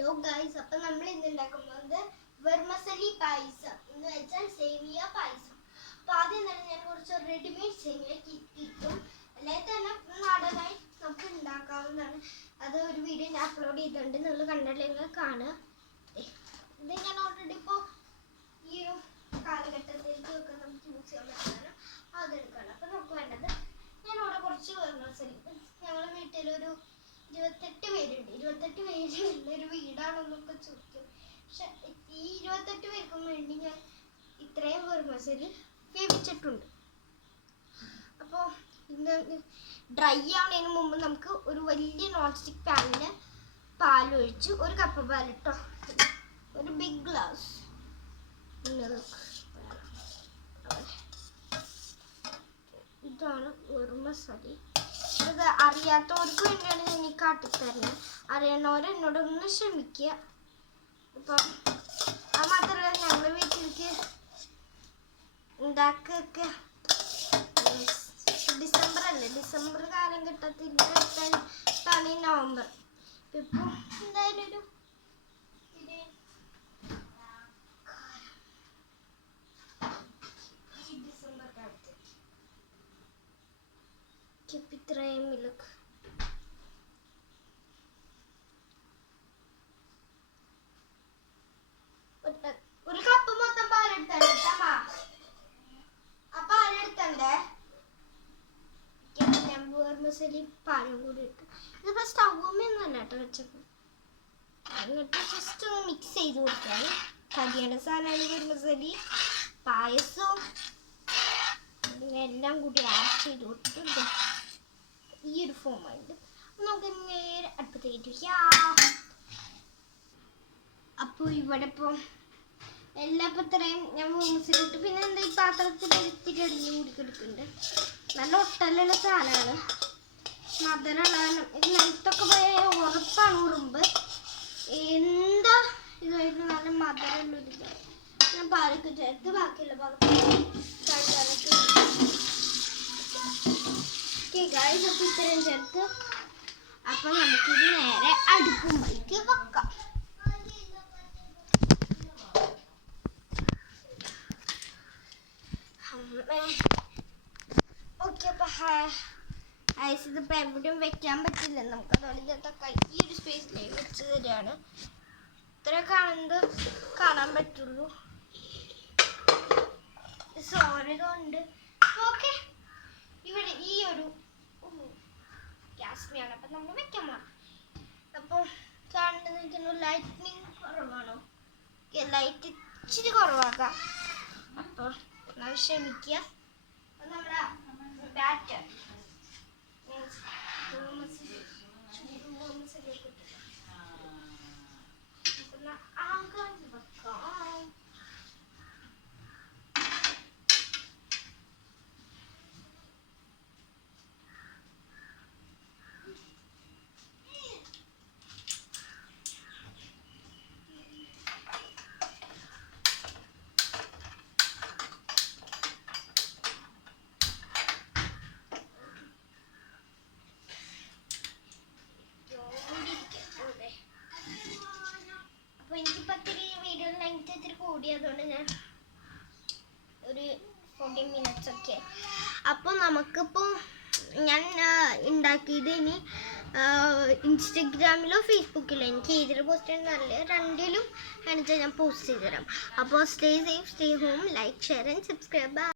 Hello guys, അപ്പം നമ്മൾ ഇന്ന് ഉണ്ടാക്കുന്നത് വെർമസലി പായസം എന്ന് വെച്ചാൽ സേമിയ പായസം. അപ്പോൾ ആദ്യം തന്നെ ഞാൻ കുറച്ച് റെഡിമെയ്ഡ് സേമിയ കിട്ടും, അല്ലെങ്കിൽ തന്നെ നാടനായി നമുക്ക് ഉണ്ടാക്കാവുന്നതാണ്. അത് ഒരു വീഡിയോ ഞാൻ അപ്ലോഡ് ചെയ്തിട്ടുണ്ട്, നിങ്ങൾ കണ്ടില്ലെങ്കിൽ കാണുക. ഇത് ഞാൻ ഓൾറെഡി ഇപ്പോൾ ഈ ഒരു കാലഘട്ടത്തിലേക്കൊക്കെ നമുക്ക് യൂസ് ചെയ്യാൻ പറ്റുന്നതാണ്. അതെടുക്കണം. അപ്പോൾ നമുക്ക് വേണ്ടത്, ഞാനിവിടെ കുറച്ച് വെർമസലി, ഞങ്ങളുടെ വീട്ടിലൊരു 28 പേരുണ്ട്. 28 പേരുള്ളൊരു വീടാണെന്നൊക്കെ ചോദിക്കും. പക്ഷെ ഈ 28 പേർക്കും വേണ്ടി ഞാൻ ഇത്രയും വെർമസലി വേവിച്ചിട്ടുണ്ട്. അപ്പോൾ ഇന്ന് ഡ്രൈ ആവുന്നതിന് മുമ്പ് നമുക്ക് ഒരു വലിയ നോൺ സ്റ്റിക്ക് പാനിൽ പാലൊഴിച്ച്, ഒരു കപ്പ് പാലിട്ടോ, ഒരു ബിഗ് ഗ്ലാസ് ഇതാണ് വെർമസലി. ഇത് അറിയാത്തവർക്ക് വേണ്ടിയാണ് ഞാൻ ഈ കാട്ടിത്തരുന്നത്. അറിയണവർ എന്നോടൊന്ന് ക്ഷമിക്കുക. ഇപ്പം അത് മാത്രമല്ല, ഞങ്ങളുടെ വീട്ടിലേക്ക് ഉണ്ടാക്കൊക്കെ ഡിസംബർ അല്ലേ, ഡിസംബർ കാലഘട്ടത്തിലാണ് ഈ നവംബർ. ഇപ്പം എന്തായാലും ഒരു ഡിസംബർ കാലത്ത് ഇത്രയും മിൽക്ക് ഒരു കപ്പ് മൊത്തം പാലെടുത്തണ്ടേ. ആ പാലെടുത്തണ്ടേ. ഞാൻ വെർമസലി പാലും കൂടി ഇട്ടു. ഇതിപ്പോൾ സ്റ്റൗമ്മൊന്നുമല്ല കേട്ടോ വെച്ചപ്പോൾ. എന്നിട്ട് ജസ്റ്റ് ഒന്ന് മിക്സ് ചെയ്ത് കൊടുക്കുകയാണ്. കടിയുടെ സാധനമാണ് വെർമസലി. പായസവും എല്ലാം കൂടി ആഡ് ചെയ്ത് കൊടുത്തിട്ടുണ്ട്. ഈ ഒരു ഫോമായിട്ട് നമുക്ക് നേരെ അടുപ്പത്തേക്ക് വയ്ക്കാം. അപ്പോൾ ഇവിടെ ഇപ്പോൾ ഇത്രയും ഞാൻ വെർമസലിട്ട്, പിന്നെ എന്താ ഈ പാത്രത്തിൽ ഇത്തിരി അടിഞ്ഞ് കൂടി കിടക്കുന്നുണ്ട്. നല്ല ഒട്ടലുള്ള സാധനമാണ്, മധുരമുള്ള. ഇത് നിലത്തൊക്കെ പോയ ഉറപ്പാണ് ഉറുമ്പ്. എന്താ ഇതായിട്ട് നല്ല മധുരമുള്ളൊരു ഞാൻ പാലൊക്കെ ചേർത്ത് ബാക്കിയുള്ള ഭാഗത്ത് കഴിക്കാനൊക്കെ ഗായ്സ്. അപ്പോൾ ഇത്രയും ചേർത്ത് അപ്പം നമുക്കിത് നേരെ അടുപ്പുമ്പോഴേക്ക് വെക്കാം. ഓക്കെ, അപ്പം ഐസ് ഇതിപ്പോൾ എവിടെയും വെക്കാൻ പറ്റില്ല നമുക്ക്, അതുകൊണ്ട് ഈ ഒരു സ്പേസിലേക്ക് വെച്ച് തരികയാണ്. ഇത്ര കാണാൻ പറ്റുള്ളൂ. സോറി കൊണ്ട് ഓക്കെ. ഇവിടെ ഈ ഒരു ഗ്യാസ്മിയാണ്, അപ്പം നമ്മൾ വെക്കാൻ പോകണം. അപ്പോൾ കാണുന്നത് ലൈറ്റിനിങ് കുറവാണോ? ലൈറ്റ് ഇച്ചിരി കുറവാക്കാം. അപ്പോൾ നമ്മൾ ക്ഷമിക്കുക. നമ്മുടെ ബാറ്റർ ആകാൻ വെക്കാം. അപ്പോൾ എനിക്കിപ്പോൾ ഇത്തിരി വീഡിയോ ലെങ്ത് ഇത്തിരി കൂടിയതുകൊണ്ട് ഞാൻ ഒരു 40 minutes ഒക്കെ. അപ്പോൾ നമുക്കിപ്പോൾ ഞാൻ ഉണ്ടാക്കിയത് ഇനി ഇൻസ്റ്റഗ്രാമിലോ ഫേസ്ബുക്കിലോ, എനിക്ക് ഏതിൽ പോസ്റ്റ് ചെയ്യുന്നതല്ല, രണ്ടിലും കാണിച്ചാൽ ഞാൻ പോസ്റ്റ് ചെയ്ത് തരാം. അപ്പോൾ stay safe, stay home, like, share and subscribe.